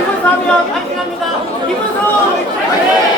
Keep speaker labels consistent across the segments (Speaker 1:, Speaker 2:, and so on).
Speaker 1: 김은서면
Speaker 2: 파이팅합니다.
Speaker 3: 김은서!
Speaker 1: 파이팅!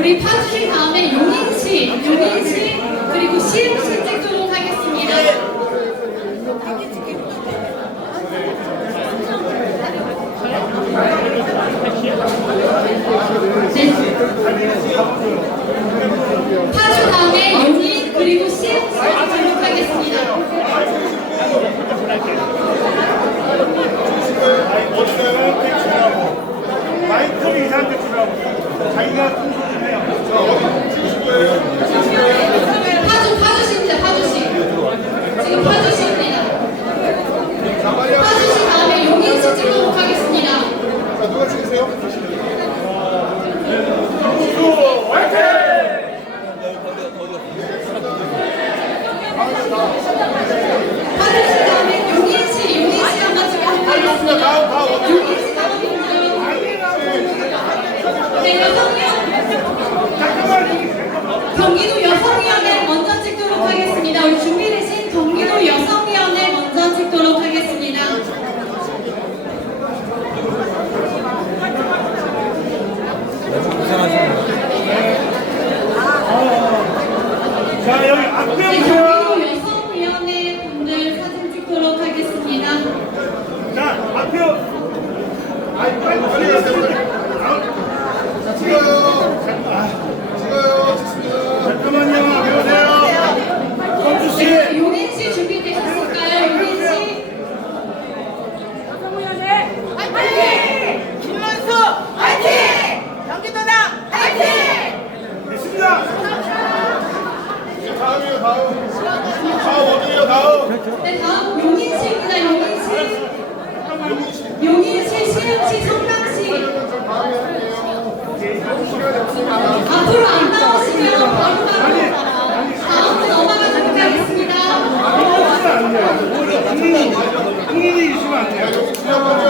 Speaker 3: 우리 파주신 다음에 용인시, 용인시 그리고 시흥시 찍도록 하겠습니다. 네. 파주 다음에 용인 그리고 시흥시 찍도록 하겠습니다.
Speaker 1: 마이크를 이상한테 주라고. 자기가 통소를 해요.
Speaker 3: 자, 어디 찍으신
Speaker 1: 거예요? 앞에오세요.
Speaker 3: 여성위원회 네, 분들 사진 찍도록 하겠습니다.
Speaker 4: 아무도
Speaker 3: 안 가고 있습니다.
Speaker 1: 있으면 안 돼요.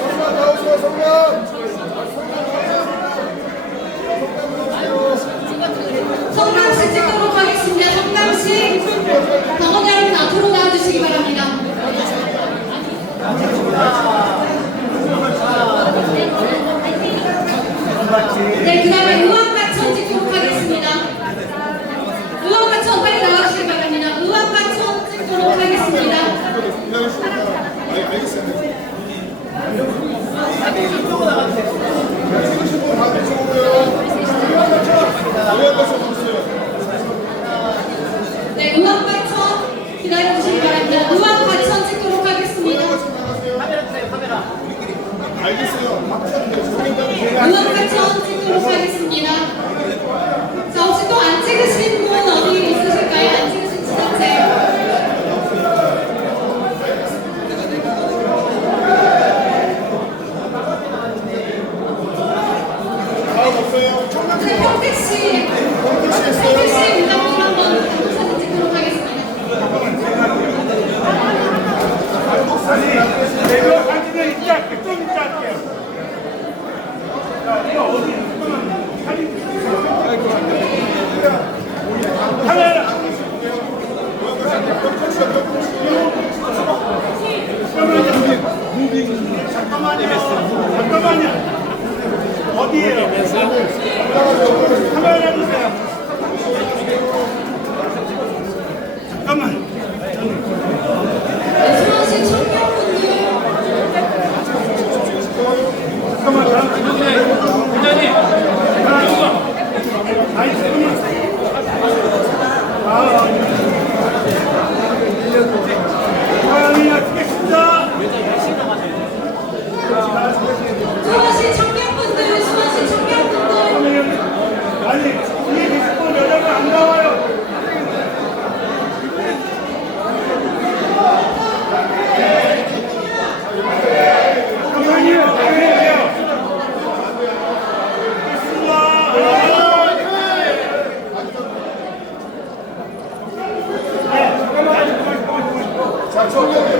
Speaker 1: International, I, I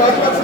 Speaker 1: trabalho vai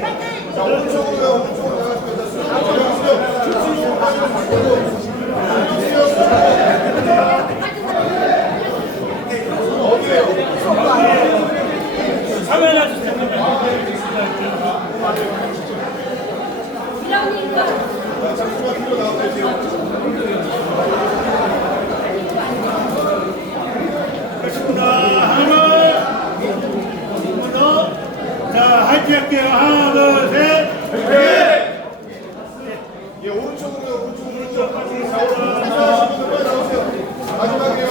Speaker 1: 자,
Speaker 5: 오른쪽으로 오른쪽으로 나가시면
Speaker 3: 됐습니다. 파이팅 할게요. 하나, 둘, 셋.
Speaker 5: 예, 오른쪽으로요. 오른쪽, 오른쪽. 오른쪽. 나오세요. 마지막이에요.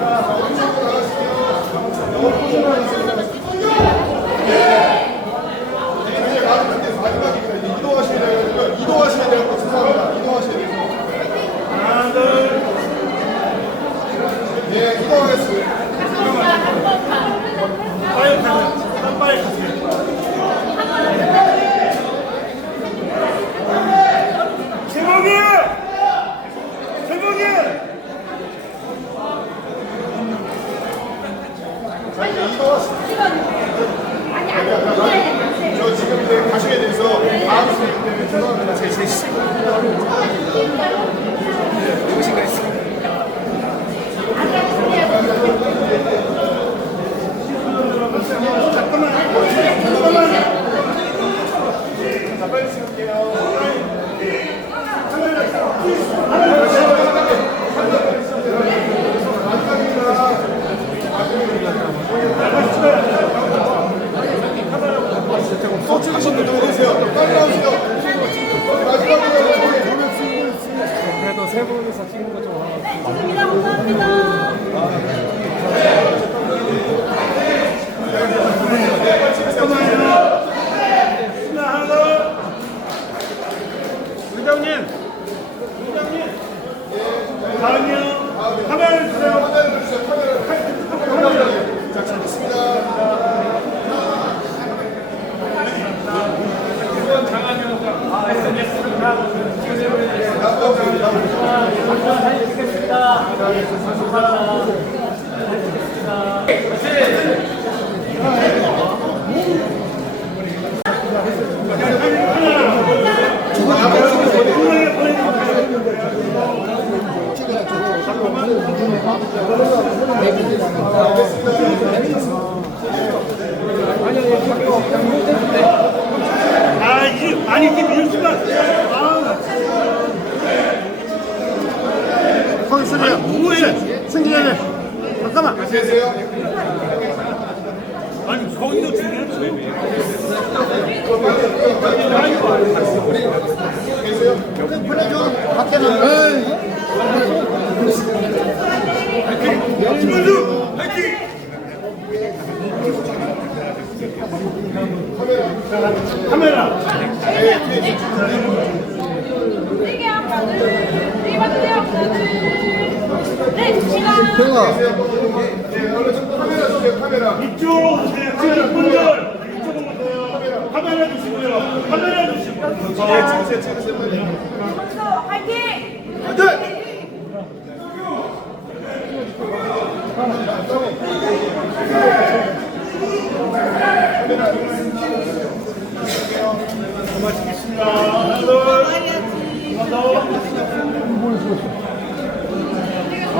Speaker 5: 자, 오른쪽으로 나가시고요. 오른쪽으로 나가시고요. 예. 이제 마지막인데 마지막입니다. 이동하셔야 돼요. 이동하셔야 돼요. 죄송합니다. 이동하셔야 돼요.
Speaker 3: 하나, 둘.
Speaker 5: 예, 이동하겠습니다.
Speaker 3: 한 번만. 한 번만. 빨리 가세요.
Speaker 5: 빨리 가세요. 공무에 승진하네. 잠깐만. 아니 거기도 준비했어요.
Speaker 3: 보내줘. 밖에 김문수 화이팅! 카메라.
Speaker 1: 카메라. 되게
Speaker 5: 안 받을. 이 받을 대학 받을. 태영아
Speaker 3: 이쪽으로 오세요. 지금 분들 이쪽으로 오세요. 카메라 주시고요. 카메라
Speaker 5: 주시고요. 예, 찍으세요, 찍으세요.